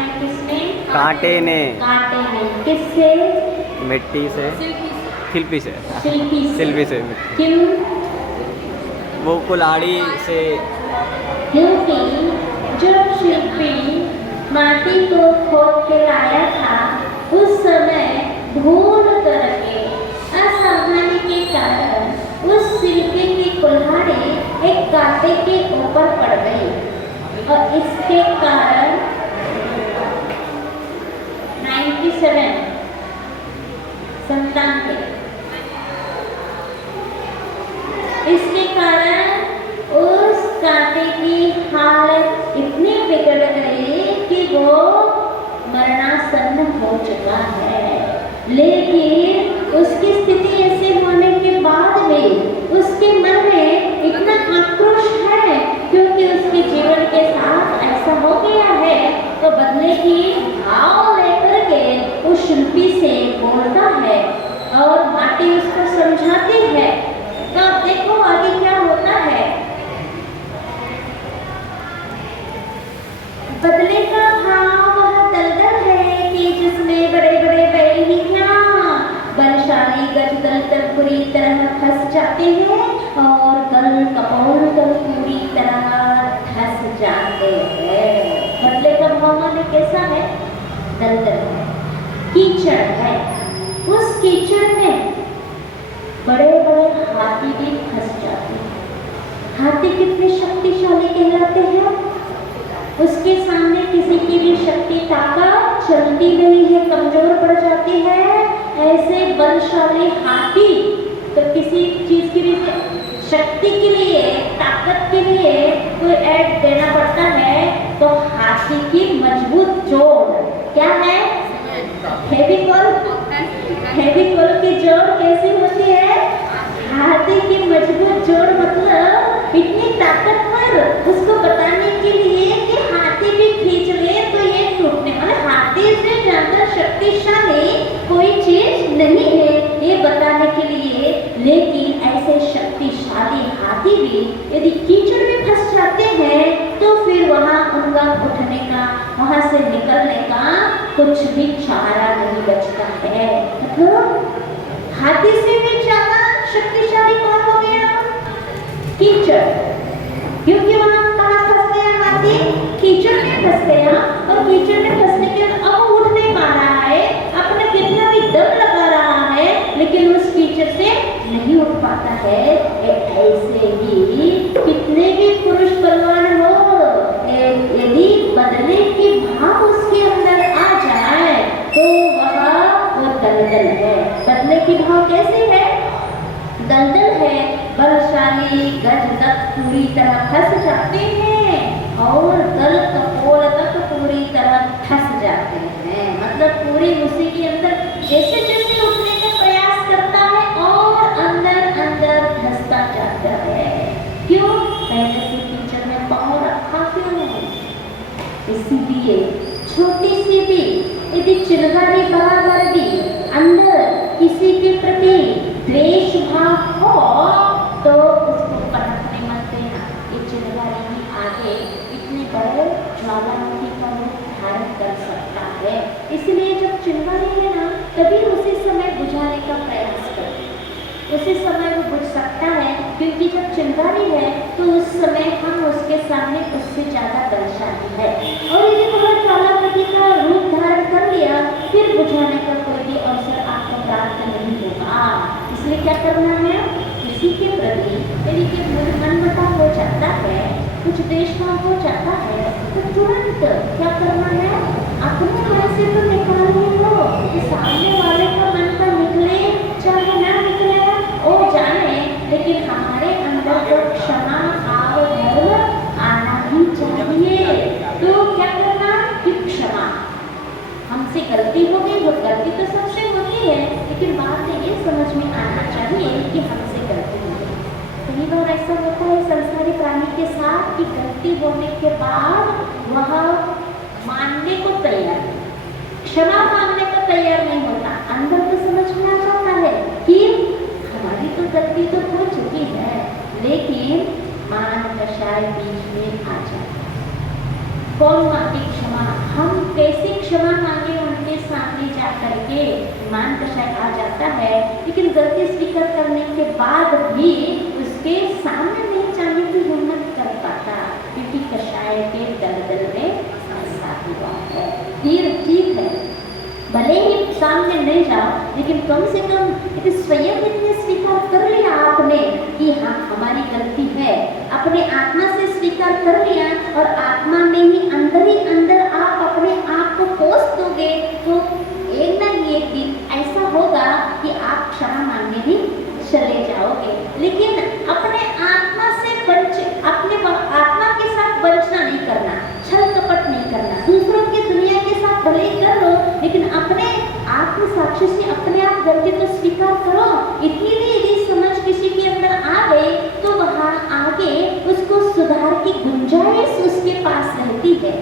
है किसने? कांटे ने। कांटे ने। किससे? मिट्टी से, शिल्पी से, शिल्पी से। शिल्पी से। क्यों? वो कुल्हाड़ी से। क्योंकि जब शिल्पी माटी को खोद के लाया था उस समय भूल करके असावधानी के कारण उस शिल्पी की कुल्हाड़ी एक कांटे के ऊपर पड़ गई और इसके कारण 97 97 इसके कारण उस कांटे की हालत इतनी बिगड़ गई कि वो मरणासन्न हो चुका है। लेकिन उसकी स्थिति ऐसे होने के बाद में उसके मन में इतना आक्रोश है क्योंकि उसके जीवन के साथ ऐसा हो गया है तो बदले की भाव लेकर के उस शिल्पी से बोलता है और माटी उसको समझाती है। तो अब देखो आगे क्या होता है। बदले का भाव वह दलदल है कि जिसमें बड़े बड़े बैरियां बलशाली गजदल तक पूरी तरह फंस जाते हैं और गल कपोल तक पूरी तरह धंस जाते हैं। बदले का भाव माने कैसा है? दलदल है, कीचड़ है। उस कीचड़ में बड़े बड़े हाथी भी फंस जाते हैं। हाथी कितने शक्तिशाली कहलाते हैं? उसके सामने किसी की भी शक्ति ताकत चलती नहीं है, कमजोर पड़ जाती है। ऐसे बलशाली हाथी तो किसी चीज की भी शक्ति के लिए, ताकत के लिए कोई ऐड देना पड़ता है तो हाथी की मजबूत जोड़ क्या है? फेविकोल। फेविकोल की जोड़ कैसी होती है? हाथी की मजबूत जोड़ मतलब इतनी ताकतवर उसको बताने के लिए कि हाथी भी खींच ले तो ये टूटने वाला, हाथी से ज्यादा शक्तिशाली कोई चीज नहीं है ये बताने के लिए। लेकिन ऐसे शक्तिशाली हाथी भी यदि कीचड़ में फंस जाते हैं तो फिर वहां उनका उठने का, वहां से निकलने का कुछ भी चारा नहीं बचता है। मतलब हाथी से भी ज्यादा शक्तिशाली कौन हो गया? कीचड़। क्योंकि वहां कहाँ फंस गया हाथी? कीचड़ में फंस गया और कीचड़ में फंसने के बाद अब उठ नहीं पा रहा है, अपने कितना भी दम लगा रहा है लेकिन उस कीचड़ से नहीं उठ पाता है। ऐसे ही कितने भी पुरुष बलवान हो, यदि बदले की भाव उसके अंदर आ जाए तो वो दलदल है। बदले की भाव कैसे है? दलदल है, बलशाली गज तक पूरी तरह फंस जाते हैं और गल कपोल तक पूरी तरह फंस जाते हैं। मतलब पूरी उसी के अंदर जैसे जैसे उठने का प्रयास करता है और अंदर अंदर धंसता जाता है। क्यों? पहले से कीचड़ में पाँव रखा क्यों? इसीलिए छोटी सी भी यदि चिंगारी बराबर भी अंदर किसी के प्रति द्वेष भाव हो तो उसको पलटने मत देना। ये चिंगारी भी आगे इतने बड़े ज्वालामुखी का रूप धारण कर सकता है। इसलिए जब चिंगारी है ना तभी उसी समय बुझाने का प्रयास करें, उसी समय वो बुझ सकता है। क्योंकि जब चिंगारी है तो उस समय हम उसके सामने उससे ज्यादा बलशाली है और यदि वह ज्वालामुखी का रूप धारण कर लिया फिर बुझाने का कोई भी अवसर आपको प्राप्त नहीं होगा। इसलिए क्या करना है? किसी के प्रति यदि के मनमुटाव हो जाता है, कुछ देशभाव हो जाता है तो तुरंत क्या करना है? अपने मन से तो निकालने लो, सामने वाले का मन का निकले चाहे ना निकले वो जाने, लेकिन हमारे अंदर तो क्षमा भाव धर्म आना ही चाहिए। तो क्या करना कि क्षमा, हमसे गलती हो गई, वो गलती तो सबसे होती है लेकिन बात ये समझ में आना चाहिए कि हमसे गलती हो गई। कई बार ऐसा होता है संसारी प्राणी के साथ कि गलती होने के बाद वह मानने को तैयार, क्षमा मांगने को तैयार नहीं होता। अंदर तो समझ में आ जाता है कि हमारी तो गलती तो हो चुकी है, लेकिन मान कषाय बीच में आ जाता है। कौन मांगे क्षमा? हम कैसे क्षमा मांगे उनके सामने जा करके ईमान कषाय आ जाता है, लेकिन गलती स्वीकार करने के बाद भी उसके सामने नहीं जाने की हिम्मत कर पाता, क्योंकि कषाय के दलदल में फंसा हुआ है। फिर ठीक है, भले ही सामने नहीं जाओ, लेकिन कम से कम यदि स्वयं इतने स्वीकार कर लिया आपने कि हाँ हमारी गलती है, अपने आत्मा से स्वीकार कर लिया और आत्मा में ही अंदर आप अपने आप को कोस दोगे, तो एक न एक दिन ऐसा होगा कि आप क्षमा मांगने ही चले जाओगे। लेकिन अपने आत्मा से अपने आत्मा के साथ वंचना नहीं करना, छल कपट नहीं करना, दूसरों की दुनिया के साथ भले ही कर लो, लेकिन अपने आत्म साक्षी से अपने आप गलती को स्वीकार करो। इतनी भी यदि समझ किसी के अंदर आ गई तो वहाँ आगे उसको सुधार की गुंजाइश उसके पास रहती है।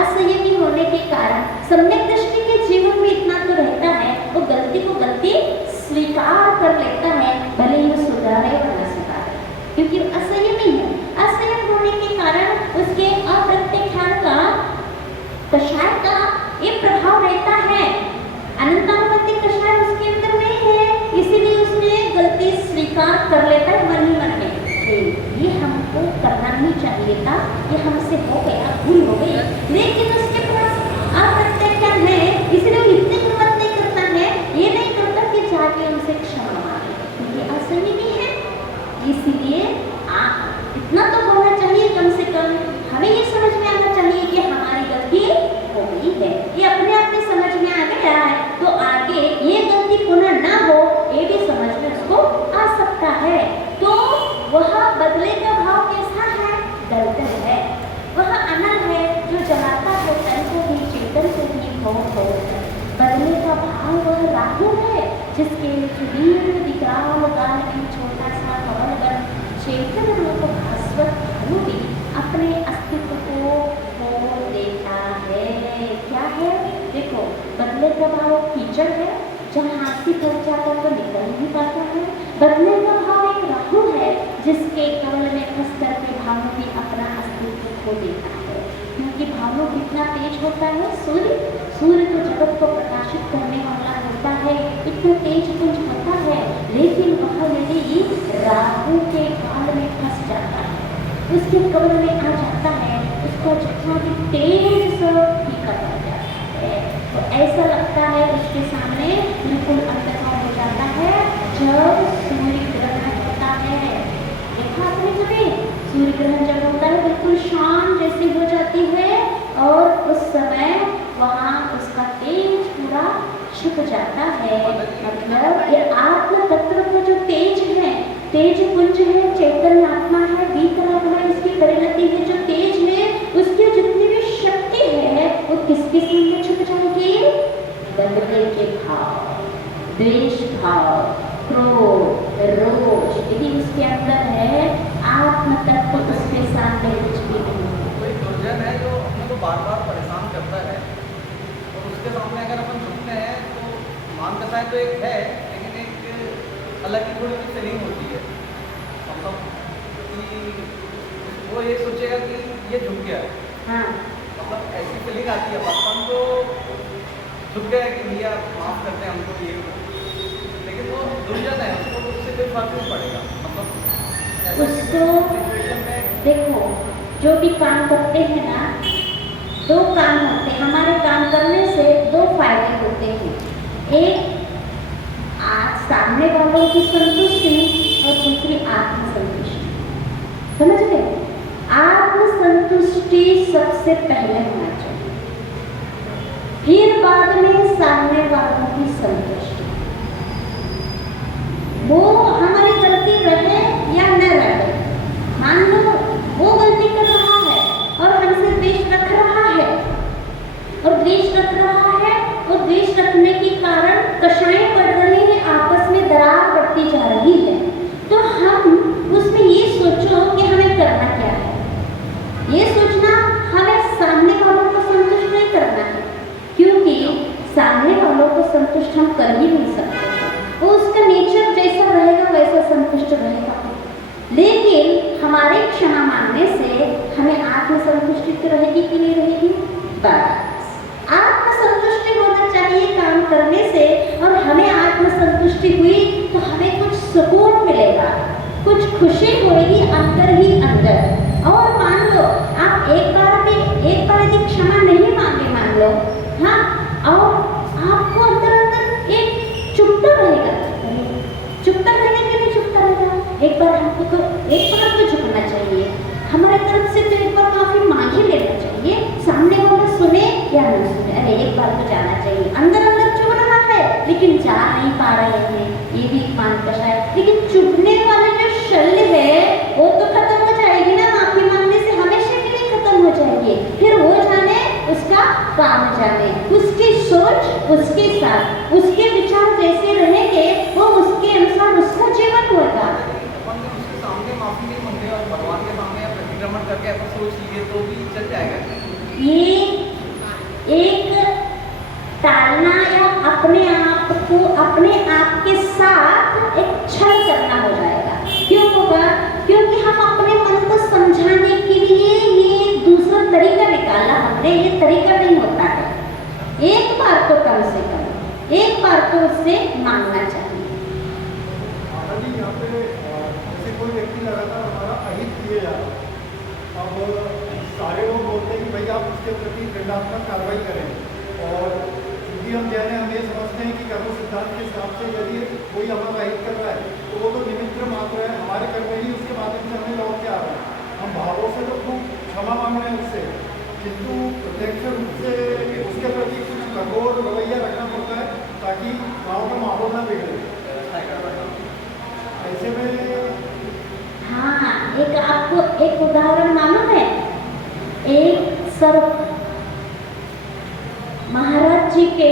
असंयमी होने के कारण सम्यक दृष्टि के जीवन में इतना तो रहता है, वो गलती को गलती स्वीकार कर लेता है, भले ही वो सुधारे या न सुधारे, क्योंकि असंयमी है। असंयम होने के कारण उसके अप्रत्यक्षान का कषाय का ये प्रभाव रहता है। अनंतानुपत्ति कषाय उसके अंदर नहीं है, इसीलिए उसने गलती स्वीकार कर लेता है मन ही मन में, ये हमको करना नहीं चाहिए था, ये हमसे हो गया, भूल हो गई, लेकिन उसके पास अप्रत्यक्षान है, इसलिए इतनी हिम्मत नहीं करता है, ये नहीं करता कि जाके उनसे क्षमा मांगे, क्योंकि असंयमी है। इसीलिए इतना तो होना चाहिए, कम से कम हमें ये समझ में आना चाहिए कि हमारी गलती हो गई है। ये अपने आप में समझ में आ गया है तो आगे ये गलती पुनः ना हो, ये भी समझ में उसको आ सकता है। तो वह बदले का भाव कैसा है? दलदल है, वह अनल है जो जलाता है तन को भी, चेतन को भी हो। बदले का भाव वह राहु है जिसके सुदीर्घ विकराल काल में छोटा सा कमल बन चेतन रूप भास्वत भानु भी अपने अस्तित्व को खो देता है। क्या है? देखो, बदले का भाव कीचड़ है, जहाँ हाथी फंस जाता तो निकल नहीं पाता है। बदले का भाव एक राहु है जिसके कमल में फंस करके भानु भी अपना अस्तित्व खो देता है। क्योंकि भानु कितना तेज होता है? सूर्य तो जगत को प्रकाशित करने वाला होता है, इतना तेज पुंज होता है, लेकिन वह यदि राहु के काल में फंस जाता है, उसके कमल में आ जाता है, उसको जितना भी तेज से फीका पड़ जाता है, तो ऐसा लगता है उसके सामने बिल्कुल अंधकार हो जाता है। जब सूर्य ग्रहण होता है, देखा आपने कभी? सूर्य ग्रहण जब होता है बिल्कुल शाम जैसी हो जाती है और उस समय वहाँ उसका तेज पूरा छिप जाता है। मतलब ये आत्म तत्व का जो तेज है, तेज पुंज है, चैतन्य आत्मा है, वीतराग है, इसकी परिणति है, जो तेज है, उसकी जितनी भी शक्ति है वो किसके सामने छुप जाएगी? बदले के भाव, द्वेष भाव, क्रोध, रोष यदि उसके अंदर है, आत्म तत्व उसके सामने कुछ भी नहीं। कोई दुर्जन है जो अपने को बार बार परेशान करता है और उसके सामने अगर अपन झुकते हैं तो मान करता है तो एक है, लेकिन एक अलग ही थोड़ी सी फीलिंग होती है, मतलब कि वो ये सोचेगा कि ये झुक गया है। हाँ, मतलब ऐसी फीलिंग आती है, अपन को झुक गया कि भैया माफ़ करते हैं हमको ये, लेकिन वो दुर्जन है, उसको उससे कोई फर्क नहीं पड़ेगा। मतलब उसको सिचुएशन में देखो, जो भी काम करते हैं ना, दो काम होते हैं। हमारे काम करने से दो फायदे होते हैं, एक आज सामने वालों की संतुष्टि और दूसरी आत्म संतुष्टि। समझ गए? आत्म संतुष्टि सबसे पहले होना चाहिए, फिर बाद में सामने वालों की संतुष्टि। वो हमारी गलती रहे या न रहे, मान लो वो गलती कर रहा है और हमसे द्वेष रख रहा है, और द्वेष रख रहा है, और द्वेष रखने के कारण कषायें बढ़ रही है, आपस में दरार बढ़ती जा रही है, तो हम उसमें ये सोचो कि हमें करना क्या है। ये सोचना हमें सामने वालों को संतुष्ट नहीं करना है, क्योंकि सामने वालों को संतुष्ट हम कर ही नहीं सकते, वो उसका नेचर जैसा रहेगा वैसा संतुष्ट रहेगा। लेकिन हमारे क्षमा मांगने से हमें आत्म संतुष्टि तो रहेगी कि नहीं रहेगी? बस करने से और हमें आत्मसंतुष्टि हुई तो हमें कुछ सुकून मिलेगा, कुछ खुशी होगी अंदर ही अंदर। और मान लो आप एक बार यदि क्षमा नहीं मांगे, मान लो, हाँ, और आपको अंदर अंदर एक चुपता रहेगा, चुपता रहने के लिए चुपता रहेगा। एक बार तो झुकना चाहिए, हमारे तरफ से तो एक बार माफी मांग ही लेना चाहिए, सामने वाला सुने या न सुने, अरे एक बार तो जाना चाहिए। अंदर अंदर चुभ रहा है लेकिन जा नहीं पा रहे हैं, ये भी एक मानकशा है। लेकिन चुभने वाले जो शल्य है वो तो खत्म हो जाएगी ना, माफी मांगने से हमेशा के लिए खत्म हो जाएगी। फिर वो जाने उसका काम जाने, उसकी सोच उसके साथ, उसके विचार जैसे रहेंगे वो उसके अनुसार उसका जीवन होगा। अपन जब उसके सामने माफी नहीं मांगे और भगवान के सामने या प्रतिक्रमण करके ऐसा सोच लिए तो भी चल जाएगा। ये एक टालना या अपने आप के साथ एक छल करना हो जाएगा। क्यों होगा? क्योंकि हम अपने मन को समझाने के लिए ये दूसरा तरीका निकाला हमने, ये तरीका नहीं होता है। एक बार तो कम से कम एक बार तो उससे मांगना चाहिए। जी यहाँ पे जैसे कोई व्यक्ति लगातार हमारा अहित किए जा रहा है, अब सारे लोग बोलते हैं कि भाई आप उसके प्रति दंडात्मक कार्रवाई करें, और क्योंकि हम जैन हम ये समझते हैं कि कर्म सिद्धांत के हिसाब से यदि कोई हमारा अहित कर रहा है तो वो तो निमित्त मात्र है, हमारे कर्म ही उसके माध्यम से हमें लौट के आ रहा है। हम भावों से तो खूब क्षमा मांग रहे हैं उससे, किंतु प्रत्यक्ष रूप से उसके प्रति कुछ कठोर रवैया रखना पड़ता है ताकि गाँव का माहौल ना बिगड़े। ऐसे में हाँ, एक आपको एक उदाहरण मालूम है? एक सर्प महाराज जी के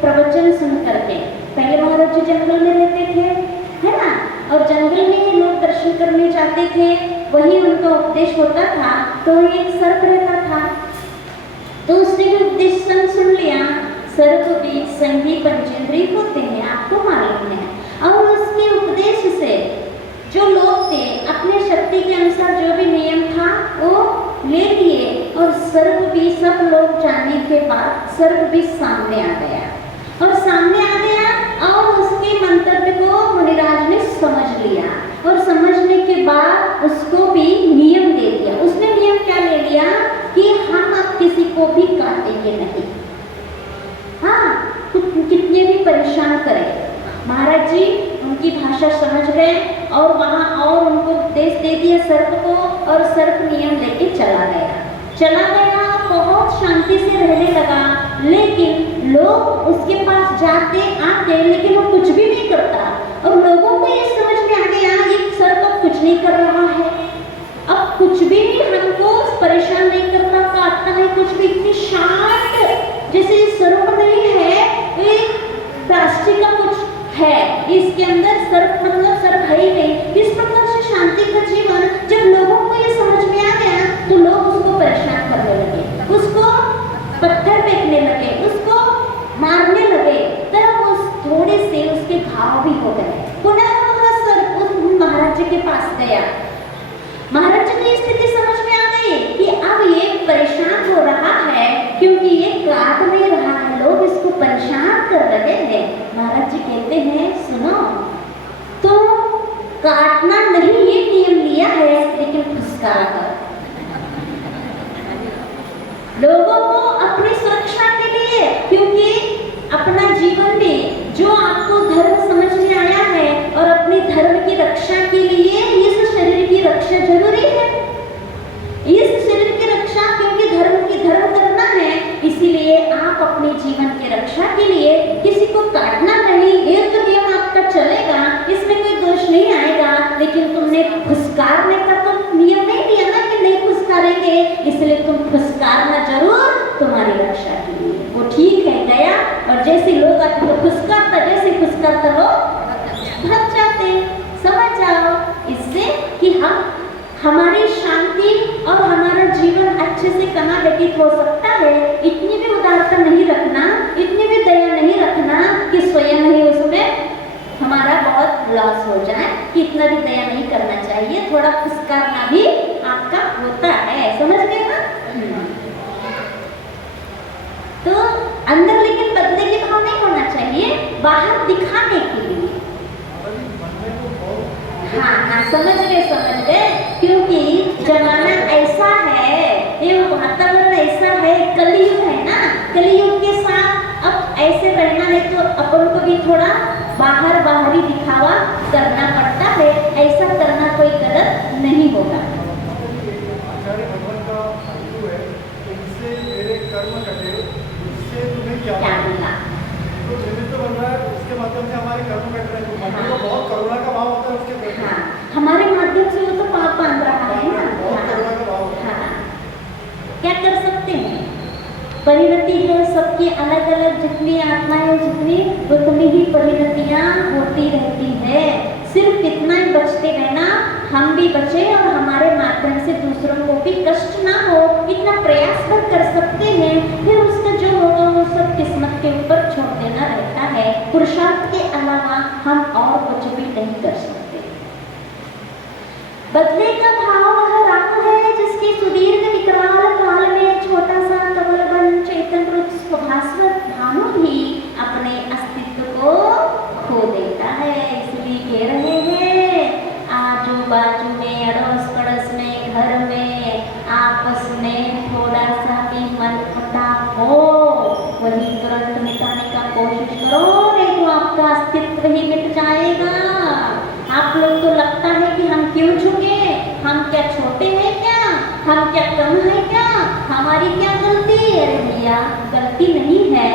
प्रवचन सुन करके, पहले महाराज जी जंगल में रहते थे, है ना, और जंगल में ही लोग दर्शन करने जाते थे, वही उनका उपदेश होता था। तो एक सर्प रहता था, तो उसने भी उपदेश सुन लिया। सर्प भी संगी पंचेंद्रिय होते हैं, आपको मालूम है, और उसके उपदेश से जो लोग थे अपने शक्ति के अनुसार जो भी नियम था वो ले लिए, और सर्प भी सब लोग जानने के बाद सर्प भी सामने आ गया, और सामने आ गया और उसके मंतव्य को मुनिराज ने समझ लिया, और समझने के बाद उसको भी नियम दे दिया। उसने नियम क्या ले लिया कि हम अब किसी को भी काटेंगे नहीं। हाँ, कितने भी परेशान करें, महाराज जी उनकी भाषा समझ गए और वहाँ और उनको उपदेश दे दिया सर्प को, और सर्प नियम लेके चला गया, बहुत शांति से रहने लगा। लेकिन लोग उसके पास जाते आते लेकिन वो कुछ भी नहीं करता, और लोगों को ये समझ में आ गया ये सर्प अब कुछ नहीं कर रहा है, अब कुछ भी हमको परेशान नहीं करता, काटता है कुछ भी, इतनी शांत जैसे सर्प नहीं है, एक प्लास्टिक का कुछ है इसके अंदर, सर्प मतलब सर्प है ही नहीं। इस प्रकार से शांति का जीवन जब लोगों को ये समझ में आ गया तो लोग उसको परेशान करने लगे, उसको पत्थर फेंकने लगे, उसको मारने लगे, तब उस थोड़े से उसके घाव भी हो गए। पुनः वह सर्प उस महाराज जी के पास गया, महाराज जी की स्थिति समझ में आ गई कि अब ये परेशान हो रहा है क्योंकि ये काट नहीं रहा है, लोग इसको परेशान कर रहे हैं। महाराज जी कहते हैं सुनो, तो काटना नहीं ये नियम लिया है, लेकिन फुसकारा कर लोगों को अपनी सुरक्षा के लिए, क्योंकि अपना जीवन में जो आपको धर्म समझ में आया है और अपने धर्म की रक्षा के लिए इस शरीर की रक्षा जरूरी है, इस शरीर की रक्षा, क्योंकि धर्म करना है, इसीलिए आप अपने जीवन की रक्षा के लिए किसी को काटना नहीं, एक तो नियम आपका चलेगा, इसमें कोई दोष नहीं आएगा, लेकिन तुमने फुसकारने का तो नियम नहीं दिया ना कि नहीं फुसकारेंगे, इसलिए तुम फुसकारना जरूर तुम्हारी रक्षा के लिए। वो ठीक है गया, और जैसे लोग आते तो फुसकारता, जैसे फुसकारता लोग भाग जाते। समझ जाओ इससे कि हम हमारी शांति और हमारा जीवन अच्छे से कहाँ व्यतीत हो सकता है। इतनी भी उदारता नहीं रखना, इतनी भी दया नहीं रखना कि स्वयं ही उसमें हमारा बहुत लॉस हो जाए, कि इतना भी दया नहीं करना चाहिए, थोड़ा फुसकारना भी आपका होता है, समझ गए ना। तो अंदर लेकिन बदले के भाव नहीं होना चाहिए। दिखाने के लिए। माता जी मन में तो बहुत हाँ हाँ, समझ गए, क्योंकि जमाना ऐसा है, ये वातावरण ऐसा है, कलयुग है ना, कलयुग के साथ अब ऐसे रहना है तो अपन को भी थोड़ा बाहरी दिखावा करना पड़ता है। ऐसा करना कोई गलत नहीं होगा। आचार्य भगवान का हिंदू है, इनसे मेरे कर्म कटे, इससे तुम्हें क्या क्या मिला? मिला? तो निमित्त बन रहा है, उसके माध्यम से हमारे कर्म कट रहे हैं, तो मन में बहुत करुणा का भाव होता है उसके प्रति। हाँ, हमारे माध्यम से वो तो पाप बांध रहा है ना। बहुत करुणा का भाव होता है। हाँ, क्या कर सकते हैं, परिणति है सबकी अलग अलग, जितनी आत्माएं जितनी उतनी ही परिणतियां होती रहती है। सिर्फ इतना ही बचते रहना, हम भी बचे और हमारे माध्यम से दूसरों को भी कष्ट ना हो, इतना प्रयास कर सकते हैं। फिर उसका जो होगा वो सब किस्मत के ऊपर छोड़ देना रहता है। पुरुषार्थ के अलावा हम और कुछ भी नहीं कर सकते। बदले का भाव वह राम है जिसके सुदीर्घ विकराल काल में छोटा सा कमल बन चैतन्य रूप भास्वत भानु भी अपने अस्तित्व को खो देता है। इसलिए कह रहे हैं, आजू बाजू में, अड़ोस पड़ोस में, घर में, आपस में थोड़ा सा भी मन मुटाव हो, वही तुरंत मिटाने का कोशिश करो, नहीं तो आपका अस्तित्व ही मिट जाएगा। आप लोग को लगता है कि हम क्यों झुके, हम क्या छोटे हैं क्या, हम क्या कम है क्या, हमारी क्या गलती? अरे भैया, गलती नहीं है,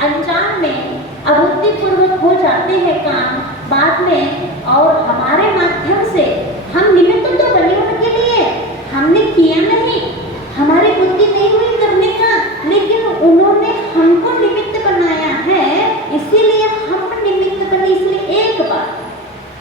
अनजान में अबुद्धिपूर्वक हो जाते हैं काम बाद में, और हमारे माध्यम से हम निमित्त तो बने उनके लिए, हमने किया नहीं, हमारी बुद्धि नहीं हुई करने का, लेकिन उन्होंने हमको निमित्त बनाया है, इसीलिए हम निमित्त बने। इसलिए एक बार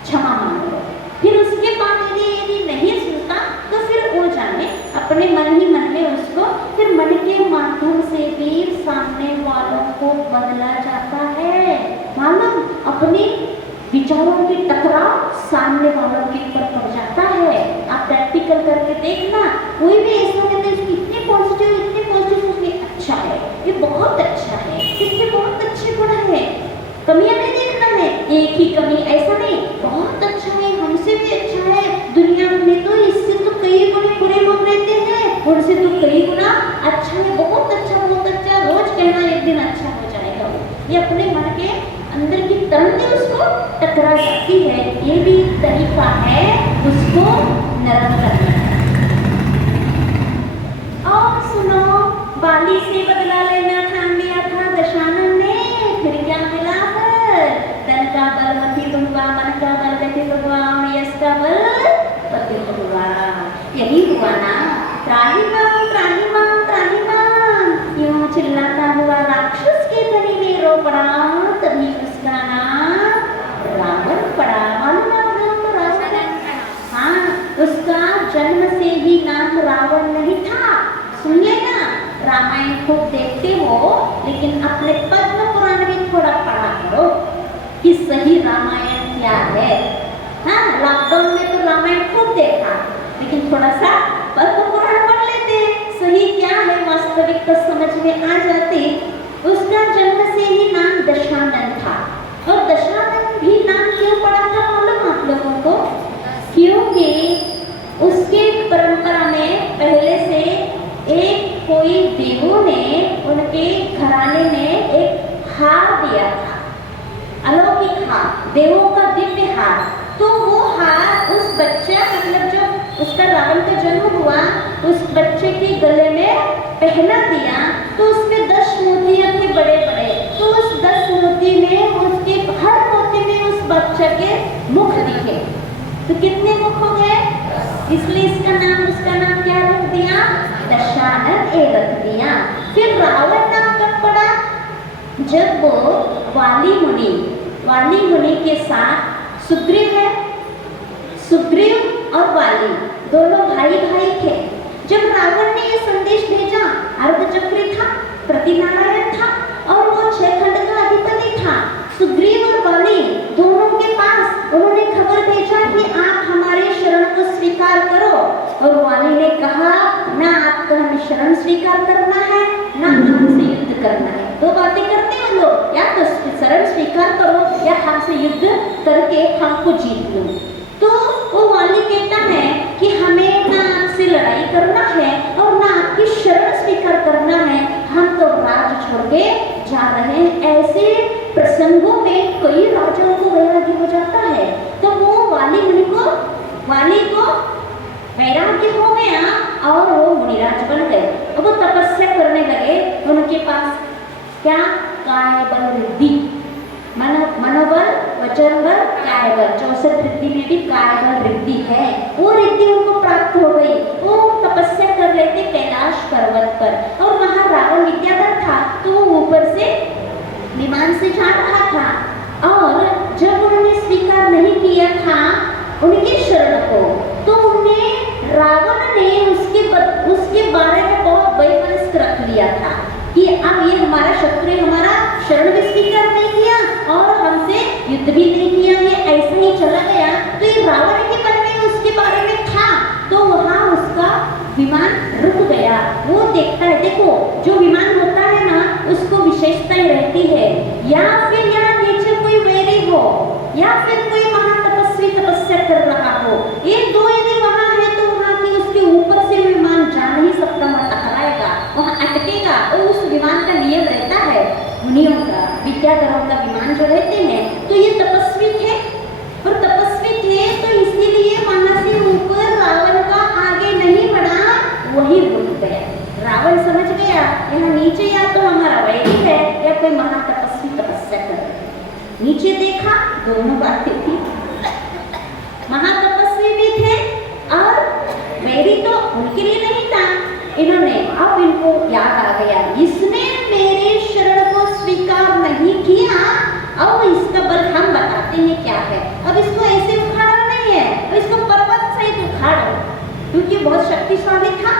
क्षमा मांग लो, फिर उसके बाद यदि नहीं सुनता तो फिर वो जाने, अपने मन ही मन में उसको फिर मन के माध्यम से भी सामने वालों को बदला जाता है। मालूम, अपने विचारों की टकराव सामने वालों के ऊपर पड़ जाता है। आप प्रैक्टिकल करके देखना, कोई भी ऐसा कहता है इसकी इतनी पॉजिटिव, उसकी अच्छा है, ये बहुत अच्छा है, इसके बहुत अच्छे गुण है, कमियां नहीं देखना है, एक ही कमी ऐसा नहीं, बहुत अच्छा है, हमसे भी अच्छा है, दुनिया में तो इससे तो कई गुने बुरे लोग रहते हैं, उनसे तो कई गुना अच्छा है, बहुत अच्छा, रोज कहना एक दिन अच्छा हो जाएगा। वो ये अपने मन के अंदर की तंद्री उसको टकरा जाती है। ये भी तरीका है उसको नरम करने का। और सुनो, बाली से बदला लेना ठान लिया था दशानन ने, फिर क्या मिला? तन का बल मति हुआ, मन का बल व्यतीत हुआ, और यश का बल पतित हुआ। यही हुआ ना, त्राहि माम त्राहि माम त्राहि माम, यूं चिल्लाता हुआ राक्षस के धनी में रो पड़ा, तभी उसका नाम रावण पड़ा। मालूम नाम तो रावण? हाँ, उसका जन्म से ही नाम रावण नहीं था। सुन लेना, रामायण खूब देखते हो, लेकिन अपने पद्म पुराण भी थोड़ा पढ़ा करो कि सही रामायण क्या है। हाँ, लॉकडाउन में तो रामायण खूब देखा, लेकिन थोड़ा सा पद्म पुराण पढ़ लेते, सही क्या है वास्तविक तो समझ में आ जाती। उसका जन्म से ही नाम दशानन था, और दशानन भी नाम क्यों पड़ा था मालूम आप लोगों को? क्योंकि उसके परंपरा में पहले से एक कोई देवों ने उनके घराने में एक हार दिया था, अलौकिक हार, देवों का दिव्य हार। तो वो हार उस बच्चा, मतलब जो उसका रावण का जन्म हुआ, उस बच्चे के गले में पहना दिया, तो उसमें 10 मोतियां थे बड़े बड़े। तो उस 10 मोती में, उसके हर मोती में उस बच्चे के मुख दिखे। तो कितने मुख हो गए? इसलिए इसका नाम, उसका नाम क्या रख दिया? दशानन ए रख दिया। फिर रावण नाम कब पड़ा? जब वो वाली मुनि के साथ सुग्रीव है, सुग्रीव और वाली दोनों भाई थे। जब रावण ने ये संदेश भेजा, अर्धचक्री था, प्रतिनारायण था, और वो 6 खंड का अधिपति था। सुग्रीव और वाली दोनों के पास उन्होंने खबर भेजा कि आप हमारे शरण को स्वीकार करो। और वाली ने कहा, ना आपका हमें शरण स्वीकार करना है, ना हमसे युद्ध करना है। 2 बातें करते हैं लोग, या तो शरण स्वीकार करो या हमसे युद्ध करके हमको जीत लो। तो वो वाली कहता है कि हमें ना आपसे लड़ाई करना है और ना आपकी शरण स्वीकार करना है, हम तो राज छोड़ के जा रहे हैं। ऐसे प्रसंगों में कई राजाओं को वैराग्य हो जाता है। तो वो वाली को वैराग्य हो गया और वो मुनिराज बन गए। अब वो तपस्या करने लगे। उनके पास क्या काय बल रिद्धि, मनोबल, वचन बल, काय बल, 64 रिद्धि में भी काय बल रिद्धि है। वो रिद्धि उनको प्राप्त हो गई। वो तपस्या कर रहे थे कैलाश पर्वत पर और वहाँ रावण विद्याधर था तो वो ऊपर से विमान से जा रहा था और जब उन्होंने स्वीकार नहीं किया था उनके शरण को तो उन्हें रावण ने उसके बारे में बहुत वैमनस्य रख लिया था कि अब ये हमारा शत्रु, हमारा शरण भी स्वीकार नहीं किया और हमसे युद्ध भी नहीं किया, ये ऐसे ही चला गया। तो ये रावण के मन में उसके बारे में था तो वहाँ उसका विमान रुक गया। वो देखता है, देखो जो विमान होता है ना उसको विशेषताएं रहती है, या फिर यहाँ नीचे कोई वैरी हो या फिर कोई महातपस्वी तपस्या कर रहा हो, ये दो यदि वहाँ है तो वहाँ की उसके ऊपर से विमान जा नहीं सकता, वहाँ टकराएगा, वहाँ अटकेगा। और उस विमान का नियम रहता है मुनियों का, विद्याधरों का विमान जो रहते हैं। तो ये तपस्वी थे और तपस्वी थे तो इसीलिए वहाँ से ऊपर रावण का आगे नहीं बढ़ा, वही रुक गया। रावण समझ गया यहाँ नीचे या तो हमारा वैरी है या कोई महातपस्वी तपस्या कर रहा है। नीचे देखा दोनों बातें थी, महातपस्वी भी थे और वैरी तो उनके लिए नहीं था। इन्होंने अब इनको याद आ गया, इसने मेरे शरण को स्वीकार नहीं किया, अब इसका बल हम बताते हैं क्या है। अब इसको ऐसे उखाड़ा नहीं है, अब इसको पर्वत सहित उखाड़ो, क्योंकि बहुत शक्तिशाली था।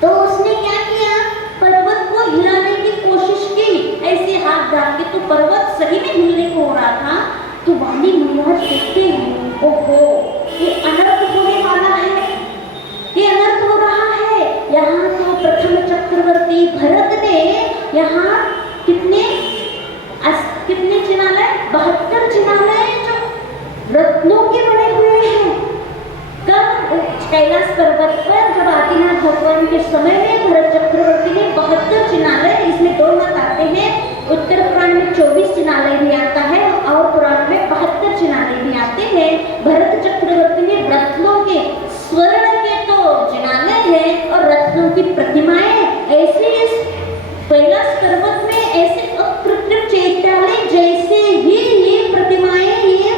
तो उसने क्या किया, पर्वत को हिलाने की कोशिश की, ऐसे हाथ डाल के तो पर्वत सही में हिलने को हो रहा था। तो वाली महाराज देखते हैं, ओहो ये अनर्थ होने वाला है, ये अनर्थ हो रहा है। यहाँ तो प्रथम चक्रवर्ती भरत ने यहाँ कितने जिनालय, 72 जिनालय जो रत्नों के बने हुए हैं। कब कैलाश पर्वत पर जब आदिनाथ भगवान के समय में भरत चक्रवर्ती ने 72 जिनालय, इसमें दो मत आते हैं, उत्तर पुराण में 24 जिनालय भी आता है और पुराण में 72 जिनालय भी आते हैं। भरत चक्रवर्ती ने रत्नों के, स्वर्ण के तो जिनालय है और रत्नों की प्रतिमाएं ऐसे इस कैलाश पर्वत में ऐसे अकृत्रिम चैत्यालय जैसे ही ये प्रतिमाएं, ये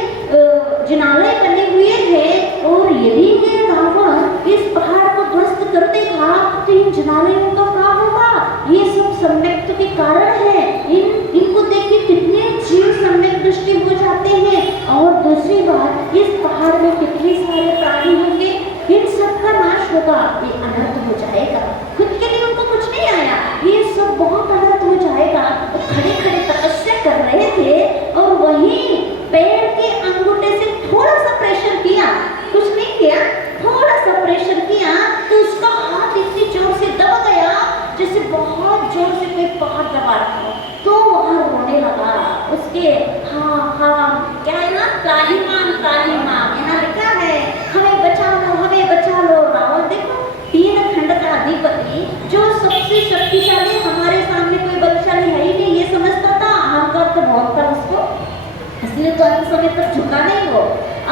जिनालय बने हुए हैं। और यदि ये रावण इस पहाड़ को ध्वस्त कर देगा तो इन जिनालयों का क्या होगा। ये सब सम्यक्त के कारण है, इनको देख के कितने जीव सम्यक दृष्टि हो जाते हैं। और दूसरी बात, इस पहाड़ में कितने सारे प्राणी होंगे, इन सब का नाश होगा, ये अनर्थ हो जाएगा। खुद के लिए उनको कुछ नहीं आया, ये सब बहुत अनर्थ हो जाएगा। तो खड़े खड़े तपस्या कर रहे थे और वहीं पैर के अंगूठे से थोड़ा सा प्रेशर किया, कुछ नहीं किया, थोड़ा सा प्रेशर किया तो उसका हाथ इतनी जोर से दब गया जैसे बहुत जोर से कोई पहाड़ दबा रहा हो। तो वहाँ रोने लगा, उसके हाँ क्या है ना, त्राहिमाम यहाँ लिखा है, हमें बचा लो। रावण देखो 3 खंड का अधिपति जो सबसे शक्तिशाली, हमारे सामने कोई बलशाली है ही नहीं, ये समझता था, अहंकार तो बहुत था उसको, इसलिए तो अंत समय तक झुका नहीं वो।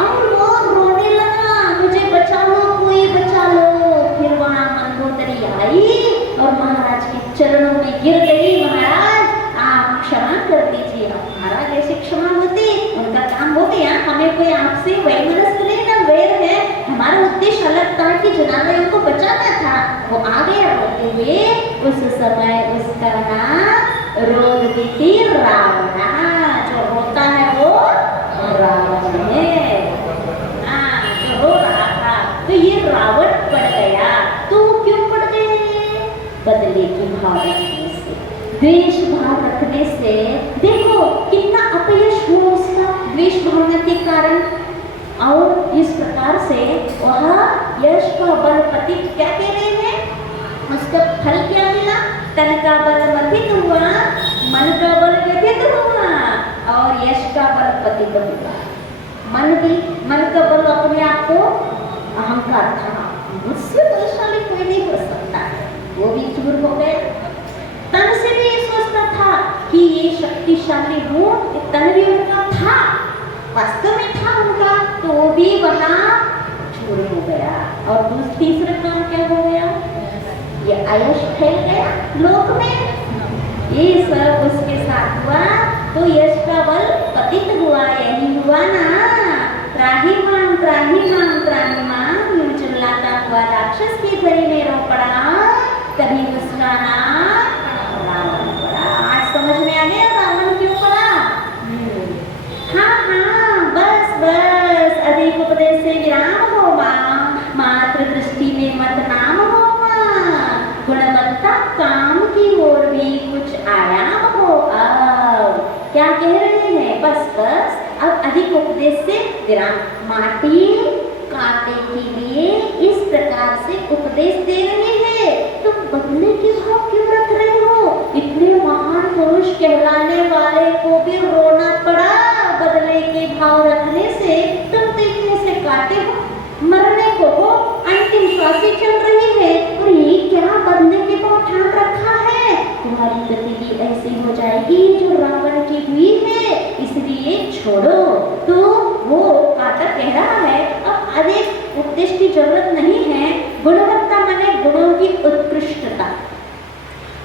और वो रोने लगा, मुझे बचा लो, कोई बचा लो। फिर वहाँ मंदोदरी आई और महाराज के चरणों में गिर गई, महाराज आप क्षमा कर दीजिए। महाराज ऐसे क्षमा होती, उनका काम हो गया, हमें कोई आपसे वैमनस्य नहीं ना वैर है, हमारा उद्देश्य अलग था कि जिनालयों को बचाना था। वो आ गया होते हुए, उस समय उसका नाम रोदती रावण, जो होता है वो रावण है, जो रो रहा था। तो ये रावण पड़ गया। तो क्यों पड़ गए, बदले की भाव रखने से, द्वेष भाव रखने से। देखो कितना अपयश हुआ उसका द्वेष भावना के कारण। और इस प्रकार से वह यश का बल पतित, क्या कह रहे हैं, उसका फल क्या मिला, तन का बल मथित हुआ, मन का बल व्यथित हुआ। और यश का बल पतित हुआ। मन का बल अपने आप को अहंकार था, मुझसे बलशाली कोई नहीं हो सकता, वो भी चूर हो गया। तन से भी ये सोचता था कि ये शक्तिशाली हूँ, तन भी उनका था, वास्तव में था उनका, तो वो भी वहाँ चूर हो गया। और तीसरा काम क्या हो गया, ये आयश फैल गया लोक में, ये सब उसके साथ हुआ, तो यश का बल पतित हुआ। यही हुआ ना, त्राही मां त्राही मां यूं चिल्लाता हुआ राक्षस की घड़ी में रो पड़ा, तभी उसका नाम रावण पड़ा। आज समझ में आ गया रावण क्यों पड़ा? हाँ, बस अधिक उपदेश से विराम हो मां, मात्र दृष्टि में मत नाम हो मां, गुणवत्ता काम की ओर भी कुछ आयाम हो। अब क्या कह रहे हैं? बस अब अधिक उपदेश से विराम। माटी कांटे के लिए इस प्रकार से उपदेश दे रहे हैं, तुम बदले के भाव क्यों रख रहे हो? इतने महान पुरुष कहलाने वाले को भी रोना पड़ा बदले के भाव रखने से। तुम तो इतने से काटे हो, मरने को हो, अंतिम श्वासें चल रही है, और ये क्या बदले के भाव ठान रखा है? तुम्हारी गति भी ऐसी हो जाएगी जो रावण की हुई है, इसलिए छोड़ो। तो वो काटा कह रहा है अब अधिक उपदेश की जरूरत नहीं है। गुणवत्ता माने गुणों की उत्कृष्टता,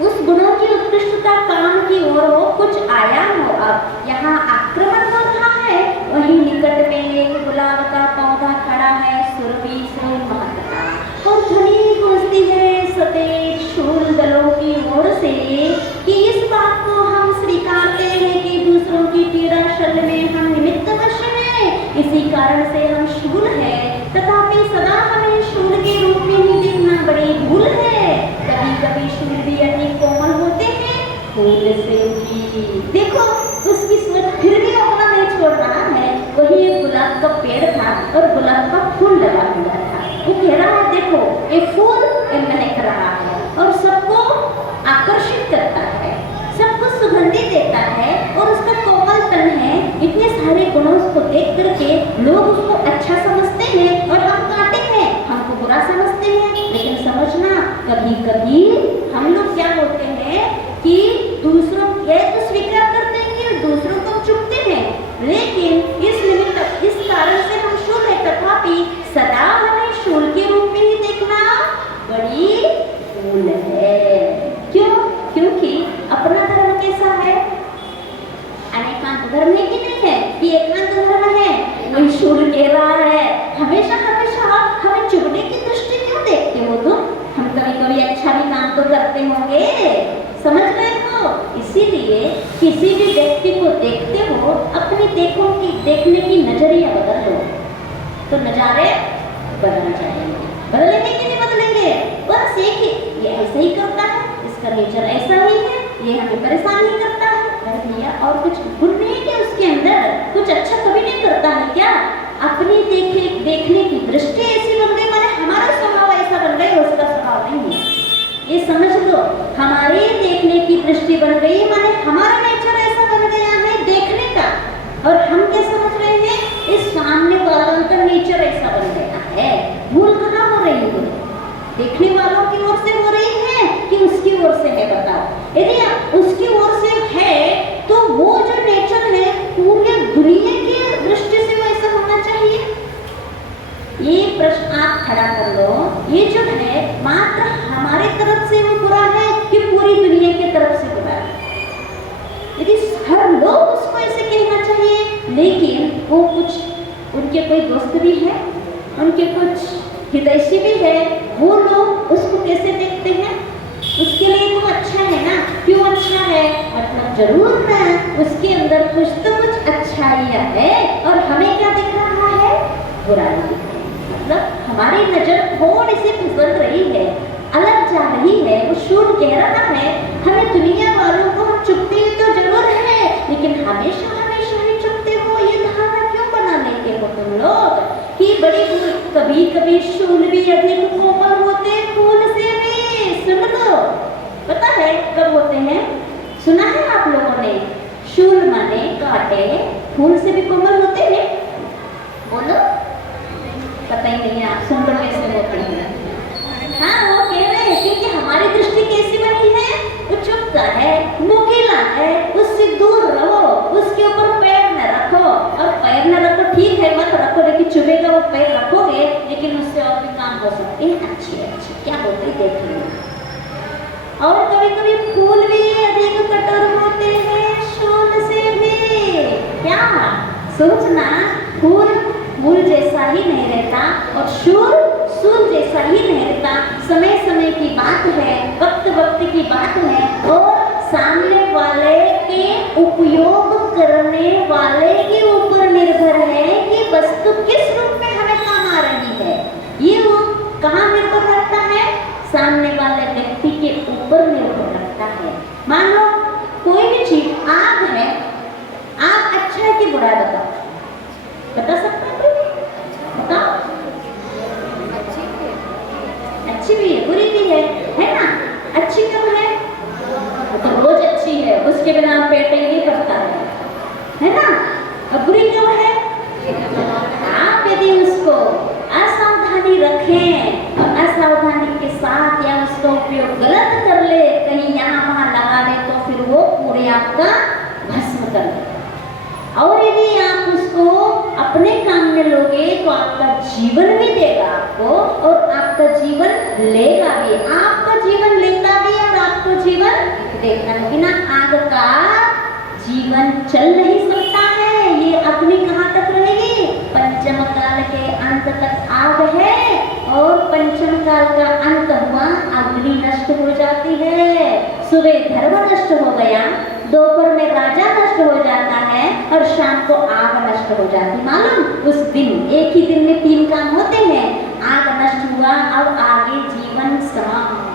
उस गुणों की उत्कृष्टता काम की ओर हो, कुछ आयाम हो। अब यहाँ आक्रमण हो रहा है, वहीं निकट में एक गुलाब का पौधा खड़ा है, सुरभि से महकता, और ध्वनि गूंजती है सतेज शूल दलों की ओर से कि इस बात को हम स्वीकारते हैं कि दूसरों की पीड़ा शल्य में हम निमित्त वश हैं, इसी कारण से हम शूल हैं, तथापि सदा हमें शूल के रूप में ही देखना बड़ी भूल है। कभी कभी शूल भी अति कोमल होते हैं, फूल से भी। देखो उसकी सोच फिर भी अपना नहीं छोड़ रहा है। वही एक गुलाब का पेड़ था और गुलाब का फूल लगा हुआ था। वो कह रहा है देखो ये फूल ये महक रहा है और सबको आकर्षित करता है, सबको सुगंधी देता है, और उसका कोमल तन है। इतने सारे गुणों को देख करके लोग उसको अच्छा समझते हैं और हम काटे हैं, हमको बुरा समझते हैं। लेकिन समझना, कभी कभी हम लोग क्या होते हैं कि दूसरों के तो स्वीकार करते हैं कि दूसरों को चुपते हैं, लेकिन इस निमित्त इस कारण से हम शूल है, तथापि सदा हमें शूल के रूप में ही देखना बड़ी भूल है। क्यों? क्योंकि अपना धर्म कैसा है? अनेकांत धर्म है कि नहीं है? ये एकांत धर्म है, वही शूल कह रहा है। हमेशा हमें चुभने की दृष्टि क्यों देखते हो तुम? हम कभी कभी अच्छा भी काम तो करते होंगे, समझ रहे हो? इसीलिए किसी भी व्यक्ति को देखते हो अपनी देखने की नजरिया बदल लो, तो नजारे बदल जाएंगे। बदलेंगे कि नहीं बदलेंगे? बस एक ही, ये ऐसा ही करता है, इसका नेचर ऐसा ही है, ये हमें परेशान ही करता है। अरे भैया और कुछ गुण नहीं है क्या उसके अंदर? कुछ अच्छा कभी नहीं करता है क्या? अपनी देखने की दृष्टि ऐसी बन गई, माने हमारा स्वभाव ऐसा बन गया, उसका स्वभाव नहीं है। ये समझ लो, हमारी देखने की दृष्टि बन गई, माने हमारा नेचर ऐसा बन गया है देखने का, और हम क्या समझ रहे हैं? इस सामने वालों का नेचर ऐसा बन गया है। भूल कहाँ हो रही है? देखने वालों की ओर से हो रही है कि उसकी ओर से है? बताओ। यदि उसकी ओर से है तो वो जो नेचर है पूरी दुनिया की दृष्टि से वो ऐसा होना चाहिए? ये प्रश्न आप खड़ा कर लो। ये जो है मात्र हमारे तरफ से वो बुरा है कि पूरी दुनिया की तरफ से बुरा है? यदि हर लोग उसको ऐसे कहना चाहिए, लेकिन वो कुछ उनके कोई दोस्त भी है, उनके कुछ हितैषी भी है, वो लोग उसको कैसे देखते हैं? उसके लिए वो अच्छा है ना? क्यों अच्छा है? मतलब जरूर ना, उसके अंदर कुछ तो कुछ अच्छाइयाँ है और हमें क्या दिख रहा है? बुराई दिख रही है। मतलब हमारी नजर थोड़ी सी फिसल रही है, अलग जा रही है। वो शूल कह रहा है हमें दुनिया वालों को हम चुपते हैं तो जरूर है, लेकिन हमेशा ही चुपते हो, ये धारणा क्यों बना लेते हो तुम लोग कि बड़ी कभी कभी शूल भी अधिक कोमल होते फूल से भी। सुन लो, पता है कब होते हैं? सुना है आप लोगों ने? शूल माने कांटे, फूल से भी कोमल होते हैं। बोलो, पता ही नहीं है, आप सुनकर कैसे होते हैं। हाँ, वो कह रहे हैं क्योंकि हमारी दृष्टि कैसी बनी है, वो चुपता है, नुकीला है, उससे दूर रहो, उसके ऊपर पैर न रखो। और पैर न रखो ठीक है, मत रखो, लेकिन चुभेगा वो पैर रखोगे, लेकिन उससे और भी काम हो सकते हैं अच्छे क्या होते हैं देखेंगे। और कभी कभी फूल भी अधिक कठोर होते हैं, शूल से भी। क्या सोचना, फूल फूल जैसा ही नहीं रहता और शूल जैसा ही नहीं रहता। समय समय की बात है, वक्त वक्त की बात है, और सामने वाले के उपयोग करने वाले के ऊपर निर्भर है कि वस्तु किस रूप में हमें काम आ रही है। ये वो कहाँ निर्भर रखता है, सामने वाले व्यक्ति के ऊपर निर्भर रखता है। मान लो कोई भी चीज, आग है, आग अच्छा है कि बुरा है, बता सकते हैं कोई? बताओ। अच्छी भी है, बुरी भी है ना? अच्छी क्यों है? तो रोज अच्छी है, उसके बिना पेट ही नहीं करता है ना? और बुरी क्यों है? आप यदि उसको असावधानी रखें और असावधानी के साथ या उसका उपयोग गलत कर ले, कहीं यहाँ वहाँ लगा दे, तो फिर वो पूरे आपका भस्म कर दे। और यदि आप उसको अपने काम में लोगे तो आपका जीवन भी देगा आपको, और आपका जीवन लेगा भी। आपका जीवन लेता भी और आपको जीवन देता है। बिना आग का जीवन चल नहीं सकता है। ये अपनी कहाँ तक रहेगी? पंचम काल के अंत तक आग है, और पंचम काल का अंत हुआ, अग्नि नष्ट हो जाती है। सुबह धर्म नष्ट हो गया, दोपहर में राजा नष्ट हो जाता है, और शाम को आग नष्ट हो जाती। मालूम, उस दिन एक ही दिन में 3 काम होते हैं। आग नष्ट हुआ, अब आगे जीवन समाप्त।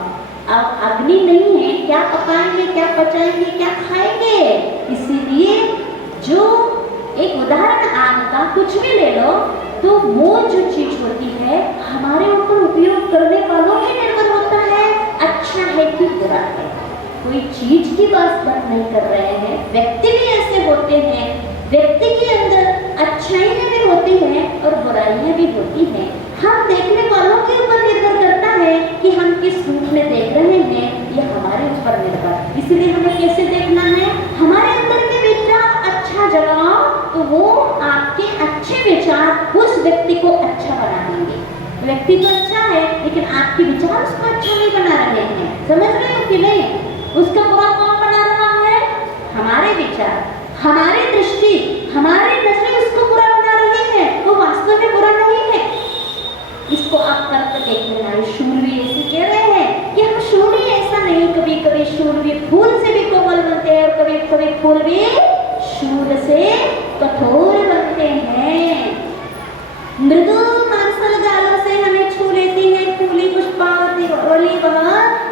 अब अग्नि नहीं है, क्या पकाएंगे, क्या पचाएंगे, क्या खाएंगे? इसीलिए जो एक उदाहरण आग का कुछ भी ले लो, तो वो जो चीज होती है हमारे ऊपर उपयोग करने वालों पे निर्भर होता है, अच्छा है कि बुरा है। कोई चीज की बात नहीं कर रहे हैं, व्यक्ति भी ऐसे होते हैं। व्यक्ति के अंदर अच्छाइयाँ भी होती हैं और बुराइयाँ भी होती हैं। हम देखने वालों के ऊपर निर्भर करता है कि हम किस रूप में देख रहे हैं, यह हमारे ऊपर निर्भर। इसलिए हमें कैसे देखना है, हमारे अंदर के विचार अच्छा जगाओ तो वो आपके अच्छे विचार उस व्यक्ति को अच्छा बना देंगे। व्यक्ति तो अच्छा है, लेकिन आपके विचार उसको अच्छा नहीं बना रहे हैं। समझ रहे हो कि नहीं? उसका बुरा कौन बना रहा है? हमारे विचार, हमारी दृष्टि, हमारी नजरें उसको बुरा बना रही है। वो वास्तव में बुरा नहीं है। इसको आप करके देख लेना। शूरवीर ऐसे कह रहे हैं कि हम शूरवीर ऐसा नहीं, कभी कभी शूरवीर फूल से भी कोमल बनते हैं, और कभी कभी फूल भी शूल से कठोर बनते हैं। मृदु मांसल गालों से हमें छू लेती है फूली पुष्पावती वाली वह,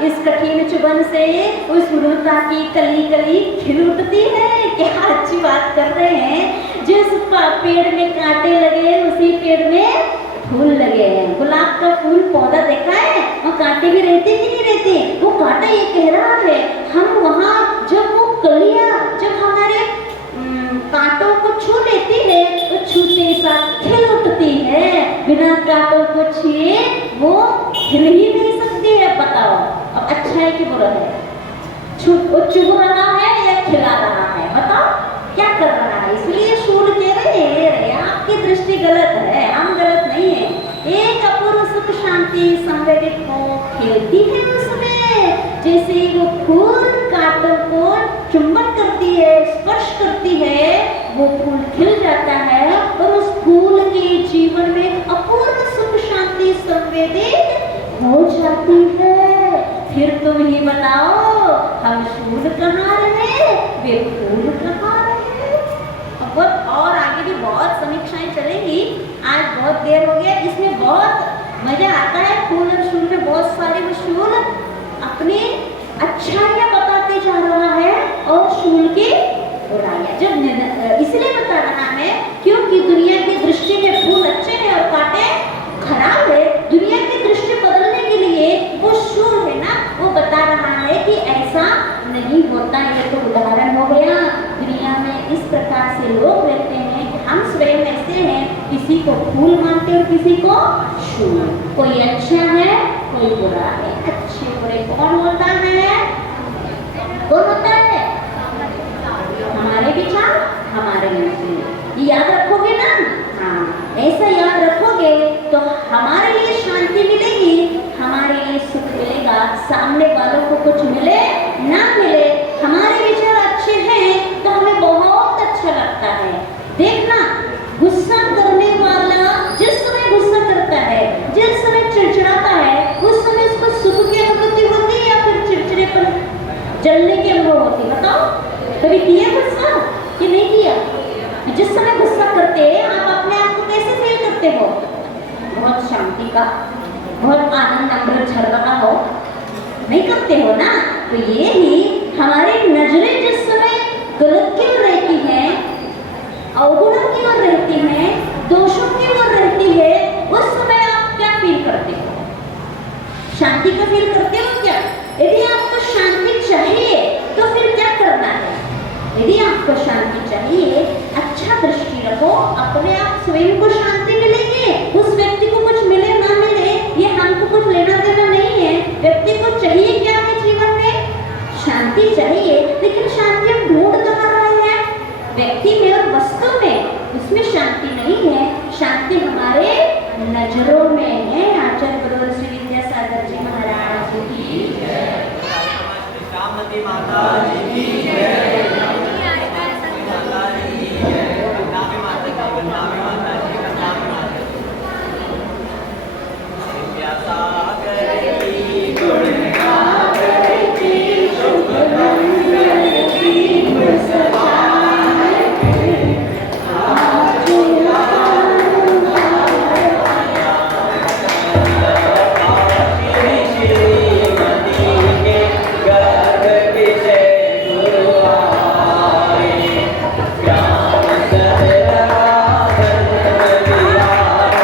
इस कठिन चुभन से उस मृदुता की कली कली खिल उठती है। क्या अच्छी बात कर रहे हैं। जिस पेड़ में कांटे लगे, उसी पेड़ में फूल लगे हैं। गुलाब का फूल पौधा देखा है, और कांटे भी रहते कि नहीं रहते? वो कांटा ये कह रहा है, हम वहाँ जब वो कलियां जब हमारे कांटों को छू लेती है, तो छूते ही साथ खिल उठती है। बिना कांटों को छुए वो खिल ही नहीं सकती है। बताओ, अब अच्छा है कि बुरा है? वो चुभ रहा है या खिला रहा है? बताओ क्या कर रहा है? इसलिए शूल कह रहे हैं आपकी दृष्टि गलत है, हम गलत नहीं है। एक अपूर्व सुख शांति संवेदित को खेलती है उसमें। जैसे वो फूल कांटों को चुंबन करती है, स्पर्श करती है, वो फूल खिल जाता है, और उस फूल के जीवन में अपूर्व सुख शांति संवेदित हो जाती है। फिर तुम ही बताओ, हम शूल कहाँ रहे, वे फूल कहाँ रहे? और आगे भी बहुत समीक्षाएं चलेंगी। आज बहुत देर हो गया, इसमें बहुत मजा आता है। फूल और शूल में बहुत सारे वो शूल अपनी अच्छाइयाँ बताते जा रहा है, और शूल की बुराइयाँ जब इसलिए बता रहा है क्योंकि दुनिया की दृष्टि में फूल अच्छे हैं और कांटे खराब है। दुनिया की दृष्टि बदलने के लिए वो शूल है ना, वो बता रहा है कि ऐसा नहीं होता। ये तो उदाहरण हो गया दुनिया फूल मानते हो, किसी को शूल। कोई अच्छा है, कोई बुरा है। अच्छे बुरे कौन होता है? कौन होता है? हमारे विचार, हमारे निर्णय। ये याद रखोगे ना? हाँ, ऐसा याद रखोगे तो हमारे लिए शांति मिलेगी, हमारे लिए सुख मिलेगा। सामने वालों को कुछ मिले ना मिले, हमारे विचार अच्छे हैं तो हमें बहुत अच्छा लगता है। देखना, गुस्सा करने वाला जिस समय गुस्सा करता है, जिस समय चिड़चिड़ाता है, उस समय उसको सुख की अनुभूति होती है या फिर चिड़चिड़ेपन, जलने की अनुभव होती है? बताओ, कभी किया गुस्सा कि नहीं किया? जिस समय गुस्सा करते हैं आप अपने आप को कैसे फील करते हो? बहुत शांति का, बहुत आनंद अमृत झर रहा हो, नहीं करते हो ना? तो ये ही हमारी नजरें जिस समय गलत की ओर रहती हैं, अवगुणों की ओर रहती हैं, दोषों की ओर रहती है, उस समय आप क्या फील करते हो? शांति का फील करते हो क्या? यदि आपको शांति चाहिए तो फिर क्या करना है? यदि आपको शांति